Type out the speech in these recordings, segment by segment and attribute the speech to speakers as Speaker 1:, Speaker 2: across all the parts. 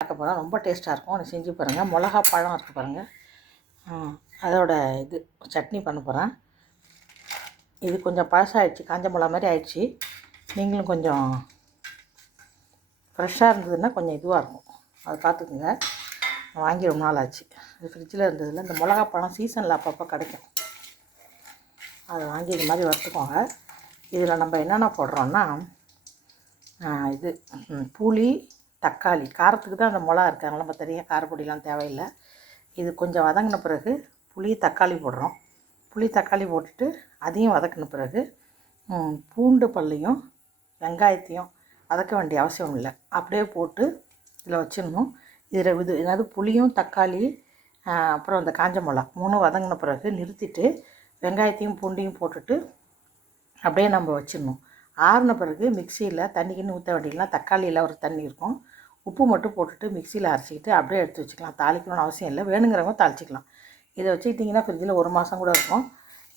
Speaker 1: பார்க்க போகிறோம் ரொம்ப டேஸ்ட்டாக இருக்கும். ஒன்று செஞ்சு பாருங்கள் மிளகா பழம் இருக்குது பாருங்கள் அதோட இது சட்னி பண்ண போகிறேன் இது கொஞ்சம் பழசாகிடுச்சு காஞ்ச மிளகா மாதிரி ஆயிடுச்சு. நீங்களும் கொஞ்சம் ஃப்ரெஷ்ஷாக இருந்ததுன்னா கொஞ்சம் இதுவாக இருக்கும். அதை பார்த்துக்குங்க. வாங்கி ரொம்ப நாள் ஆச்சு. இது ஃப்ரிட்ஜில் இருந்ததில் இந்த மிளகா பழம் சீசனில் அப்பப்போ கிடைக்கும். அதை வாங்கி இது மாதிரி வறுத்துக்கோங்க. இதில் நம்ம என்னென்ன போடுறோன்னா இது புளி தக்காளி காரத்துக்கு தான் அந்த மிளகா இருக்காங்க நம்ம தனியாக காரப்பொடிலாம் தேவையில்லை. இது கொஞ்சம் வதங்கின பிறகு புளி தக்காளி போடுறோம். புளி தக்காளி போட்டுட்டு அதையும் வதக்கின பிறகு பூண்டு பல்லையும் வெங்காயத்தையும் வதக்க வேண்டிய அவசியம் இல்லை. அப்படியே போட்டு இதில் வச்சிடணும். இதில் இது அதாவது புளியும் தக்காளி அப்புறம் அந்த காஞ்ச மிளகா மூணும் வதங்கின பிறகு நிறுத்திட்டு வெங்காயத்தையும் பூண்டையும் போட்டுட்டு அப்படியே நம்ம வச்சிடணும். ஆறின பிறகு மிக்சியில் தண்ணிக்குன்னு ஊற்ற வேண்டியலாம் தக்காளியில் ஒரு தண்ணி இருக்கும். உப்பு மட்டும் போட்டுட்டு மிக்சியில் அரைச்சிக்கிட்டு அப்படியே எடுத்து வச்சுக்கலாம். தாளிக்கணும்னு அவசியம் இல்லை. வேணுங்கிறவங்க தாளிச்சிக்கலாம். இதை வச்சுக்கிட்டிங்கன்னா ஃப்ரிட்ஜில் ஒரு மாதம் கூட இருக்கும்.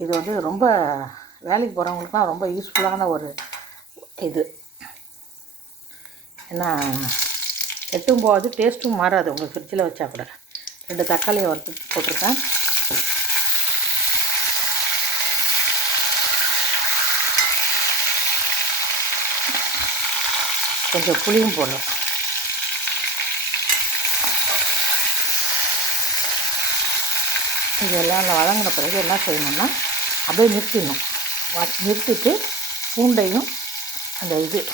Speaker 1: இது வந்து ரொம்ப வேலைக்கு போகிறவங்களுக்குலாம் ரொம்ப யூஸ்ஃபுல்லான ஒரு இது. ஏன்னா கெட்டும் போகாது டேஸ்ட்டும் மாறாது. உங்களுக்கு ஃப்ரிட்ஜில் வச்சா கூட. ரெண்டு தக்காளியை வறுத்து போட்டிருக்கேன். கொஞ்சம் புளியும் போடணும். இதெல்லாம் நான் பிறகு என்ன செய்யணும்னா அப்படியே நிறுத்திடணும். வ- நிறுத்திட்டு பூண்டையும் அந்த இது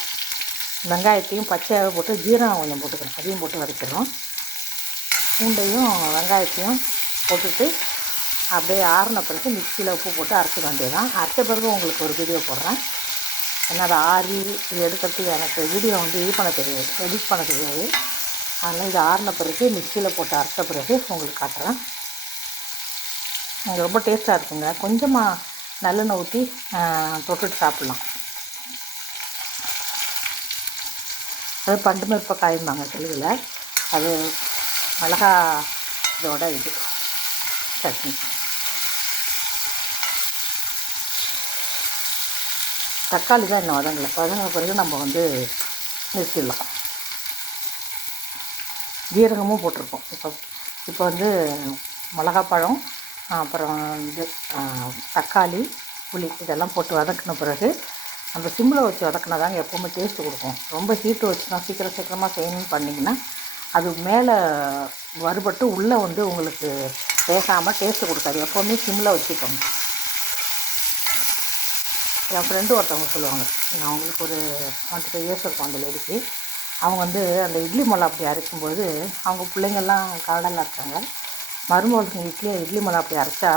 Speaker 1: வெங்காயத்தையும் பச்சையாக போட்டு ஜீரகம் கொஞ்சம் போட்டுக்கிறோம் அதையும் போட்டு வதக்கிடுறோம் பூண்டையும் வெங்காயத்தையும் போட்டுட்டு அப்படியே ஆறின பிறகு மிக்சியில் உப்பு போட்டு அரைச்சிக்க வேண்டியதான் அரைச்ச பிறகு உங்களுக்கு ஒரு வீடியோ போடுறேன். ஏன்னா அது ஆறி இது எடுக்கிறதுக்கு எனக்கு வீடியோ வந்து இது பண்ண தெரியாது எடிட் பண்ண தெரியாது. அதனால் இது ஆறின பிறகு மிக்சியில் போட்டு அரைச்ச பிறகு உங்களுக்கு காட்டுறேன். ரொம்ப டேஸ்ட்டாக இருக்குங்க. கொஞ்சமாக நல்லெண்ணெய் ஊற்றி தொட்டுட்டு சாப்பிட்லாம். அது பண்டு மிரப்ப காயும்பாங்க தெலுங்கில். அது மிளகா இதோட இது. சட்னி. தக்காளி தான் இன்னும் வதங்கலை. வதங்கின பிறகு நம்ம வந்து நிறுத்திடலாம். ஜீரகமும் போட்டிருக்கோம். இப்போ இப்போ வந்து மிளகாப்பழம் அப்புறம் இது தக்காளி புளி இதெல்லாம் போட்டு வதக்கின பிறகு அந்த சிம்மில் வச்சு வதக்கினா தாங்க எப்போவுமே டேஸ்ட்டு கொடுக்கும். ரொம்ப ஹீட்டு வச்சுனா சீக்கிரம் சீக்கிரமாக செய்யணும்னு பண்ணிங்கன்னா அது மேலே வறுபட்டு உள்ளே வந்து உங்களுக்கு வேகாமல் டேஸ்ட்டு கொடுக்காது. எப்போவுமே சிம்மில் வச்சுக்கோங்க என் ஃப்ரெண்டு ஒருத்தவங்க சொல்லுவாங்க நான் அவங்களுக்கு ஒரு டுவெண்ட்டி ஃபைவ் இயர்ஸ் இருக்கும் அந்த லேடிக்கு அவங்க வந்து அந்த இட்லி மொளை அப்படி அரைக்கும்போது அவங்க பிள்ளைங்கள்லாம் கனடாவில் இருக்காங்க. மருமகளுக்கு இட்லி இட்லி மலை அப்படி அரைச்சா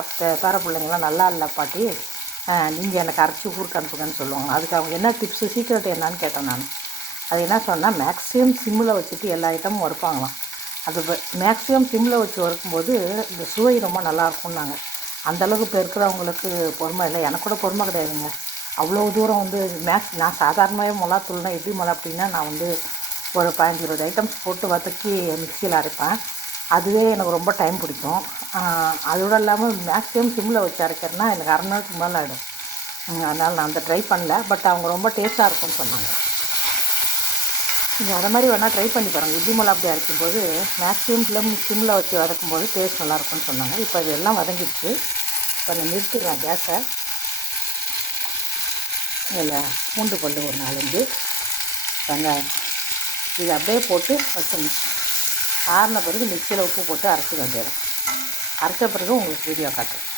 Speaker 1: பேர பிள்ளைங்களாம் நல்லா இல்லை பாட்டி. நீங்கள் எனக்கு அரைச்சி ஊருக்கு அனுப்புங்கன்னு சொல்லுவாங்க. அதுக்கு அவங்க என்ன டிப்ஸு சீக்கிரட் என்னன்னு கேட்டேன் நான். அது என்ன சொன்னால் மேக்ஸிமம் சிம்மில் வச்சுட்டு எல்லா ஐட்டமும் வறுப்பாங்களாம் அது மேக்ஸிமம் சிம்மில் வச்சு வறுக்கும்போது இந்த சுவை ரொம்ப நல்லாயிருக்கும்னாங்க அந்தளவுக்கு இப்போ இருக்கிறவங்களுக்கு பொறுமை இல்லை. எனக்கு கூட பொறுமை கிடையாதுங்க. அவ்வளோ தூரம் வந்து மேக்ஸ் நான் சாதாரணமாகவே மிளகாத்தூள்னா இட்லி மிளகா அப்படின்னா நான் வந்து ஒரு பதினஞ்சு இருபது ஐட்டம்ஸ் போட்டு வதக்கி மிக்சியில் அரைப்பேன். அதுவே எனக்கு ரொம்ப டைம் பிடிக்கும். அதோடு இல்லாமல் மேக்ஸிமம் சிம்மில் வச்சு அரைக்கிறேன்னா எனக்கு அரை நாளுக்கு மேலே ஆகிடும் அதனால் நான் அந்த ட்ரை பண்ணல. பட் அவங்க ரொம்ப டேஸ்ட்டாக இருக்கும்னு சொன்னாங்க. நீங்கள் அதை மாதிரி வேணால் ட்ரை பண்ணி பாருங்கள் இட்லி மிளகா அப்படி அரைக்கும்போது மேக்ஸிமம் ஃபிலிம் சிம்மில் வச்சு வதக்கும் போது டேஸ்ட் நல்லாயிருக்கும்னு சொன்னாங்க. இப்போ அது எல்லாம் வதங்கிடுச்சு. இப்போ நான் நிறுத்திடுறேன் கேஸை. இதில் பூண்டு பல்லு ஒரு நாலஞ்சு. வெங்காயம். இது அப்படியே போட்டு வச்சிடணும். ஆறின பிறகு மிக்சியில் உப்பு போட்டு அரைச்சி வேண்டியது. அரைச்ச பிறகு உங்களுக்கு வீடியோ காட்டுறேன்.